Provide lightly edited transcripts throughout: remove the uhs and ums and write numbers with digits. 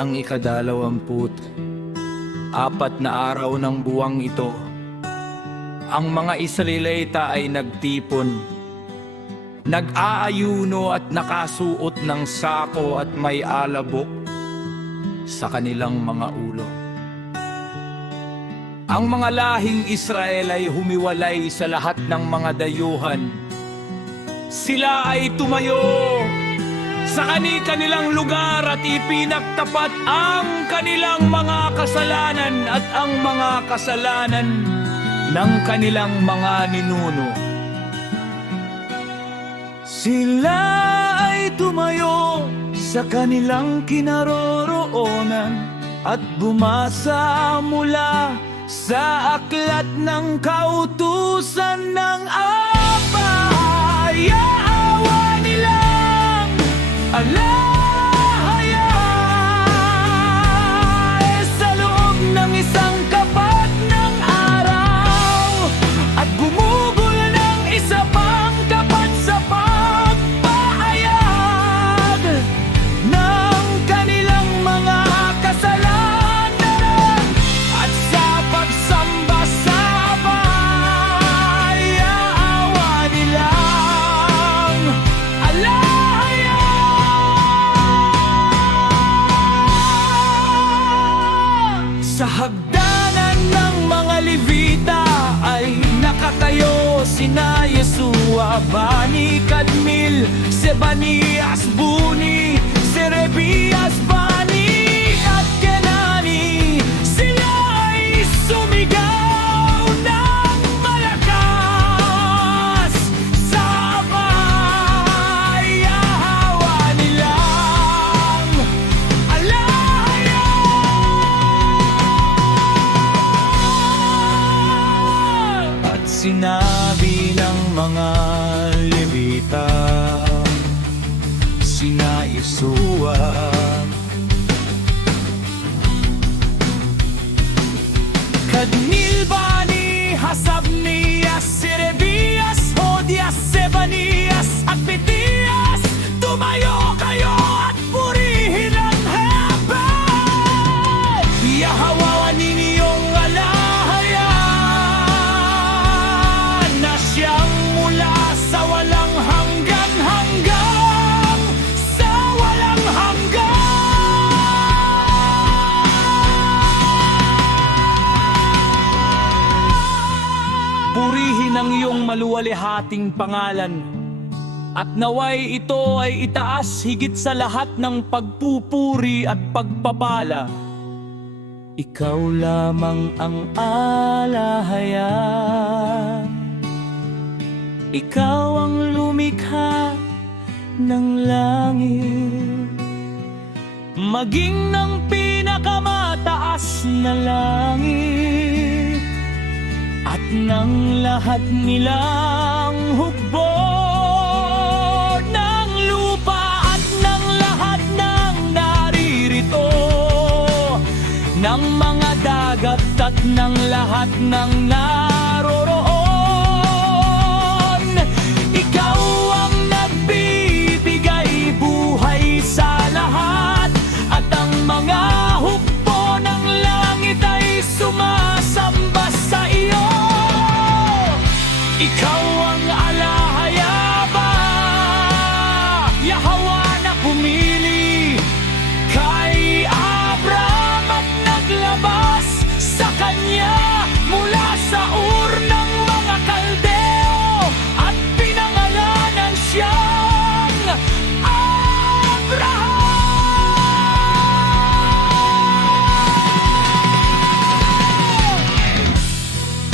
ng ika-24 na araw ng buwang ito, ang mga Israelita ay nagtipon, nag-aayuno at nakasuot ng sako at may alabok sa kanilang mga ulo. Ang mga lahing Israel ay humiwalay sa lahat ng mga dayuhan. Sila ay tumayo sa kanilang lugar at ipinagtapat ang kanilang mga kasalanan at ang mga kasalanan ng kanilang mga ninuno. Sila ay tumayo sa kanilang kinaroroonan at bumasa mula sa aklat ng kautusan ng Ama. Yaawa nilang alahaya sa loob ng isang kapat ng araw at gumugol ng isa pang kapat sa pagpahayag ng kanilang mga kasalanan at sa pagsamba sa Ama. Yaawa nilang alahaya. Sa hagdanan ng mga Levita ay nakatayo sina Yesua, Bani, Kadmil, Sebanias, Buni, Serebias, Bani at Kenani. Sila ay sumigaw ng malakas sa Ama. Yaawa nilang alahaya. At sinabi ng mga Levita, sina Yesua, Kadmil, Bani, Hasabnias, Serebias, Hodias, Sebanias at Pitias, tumayo kayo at purihin ang heaven. Yahawawan ninyong alahaya na siyang mula sa walang hanggan hanggang sa walang hanggan. Purihin ang iyong maluwalhating pangalan at naway ito ay itaas higit sa lahat ng pagpupuri at pagpapala. Ikaw lamang ang alahaya. Ikaw ang lumikha ng langit, maging ng pinakamataas na langit, at ng lahat nilang hukbo ng lupa at ng lahat ng naririto, ng mga dagat at ng lahat ng naroroon. Ikaw ang nagbibigay buhay sa lahat at ang mga hukbo ng langit ay sumasamba sa iyo. Ikaw ang alahaya ba, Yahawa, na pumili kay Abraham at naglabas sa kanya mula sa Ur ng mga Kaldeo at pinangalanan siyang Abraham.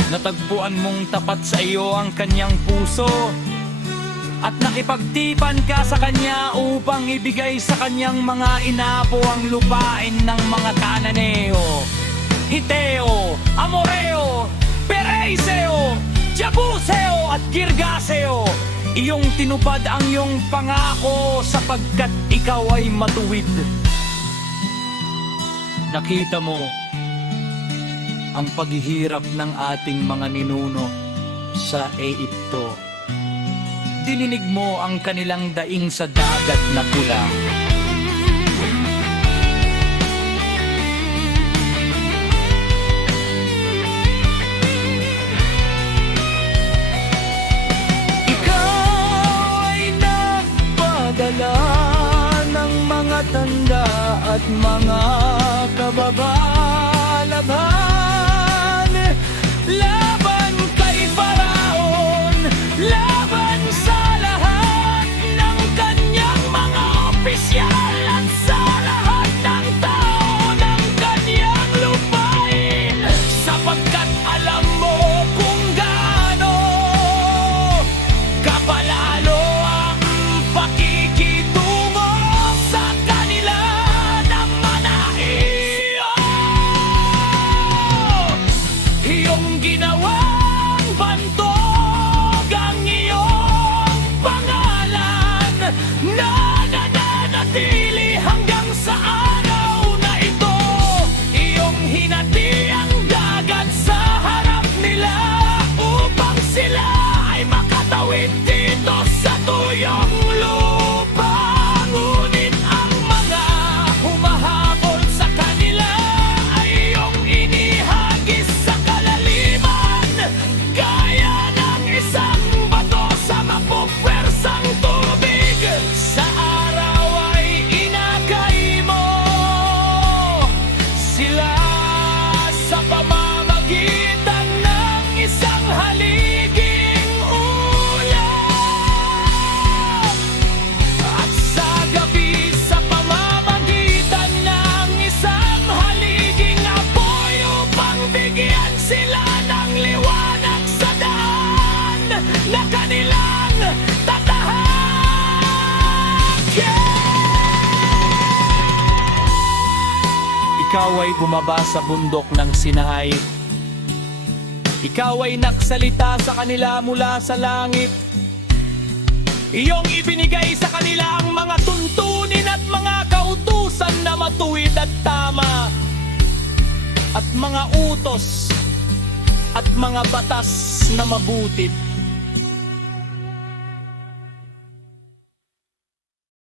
Natagpuan mong tapat sa iyo ang kanyang puso at nakipagtipan ka sa kanya upang ibigay sa kanyang mga inapo ang lupain ng mga Kananeo, Hiteo, Amoreo, Pereseo, Jebuseo at Girgaseo. Iyong tinupad ang iyong pangako sapagkat ikaw ay matuwid. Nakita mo ang paghihirap ng ating mga ninuno sa Ehipto. Dininig mo ang kanilang daing sa dagat na pula. mga kababalaghan. Laban kay Faraon, laban sa lahat ng kanyang mga opisyal at sa lahat ng tao ng kanyang lupain, sapagkat alam mo kung gaano kapalalo ang pakikitungo sa kanila ng manaiyo. Iyong ginawang bantog ang iyong pangalan na nananatili hanggang sa araw na ito. Iyong hinati ang dagat sa harap nila upang sila ay makatawid dito sa tuyong lupa. Ngunit ang mga humahabol sa kanila ay iyong inihagis sa kalaliman, gaya ng isang bato sa mapupwersang tubig. Sa araw ay inakay mo sila sa pamamagitan ng isang haliging ulap, at sa gabi sa pamamagitan ng isang haliging apoy upang bigyan sila ng liwanag sa daan na kanilang tatahakyan. Ikaw ay bumaba sa bundok ng Sinai. Ikaw ay nagsalita sa kanila mula sa langit. Iyong ibinigay sa kanila ang mga tuntunin at mga kautusan na matuwid at tama, at mga utos at mga batas na mabuti.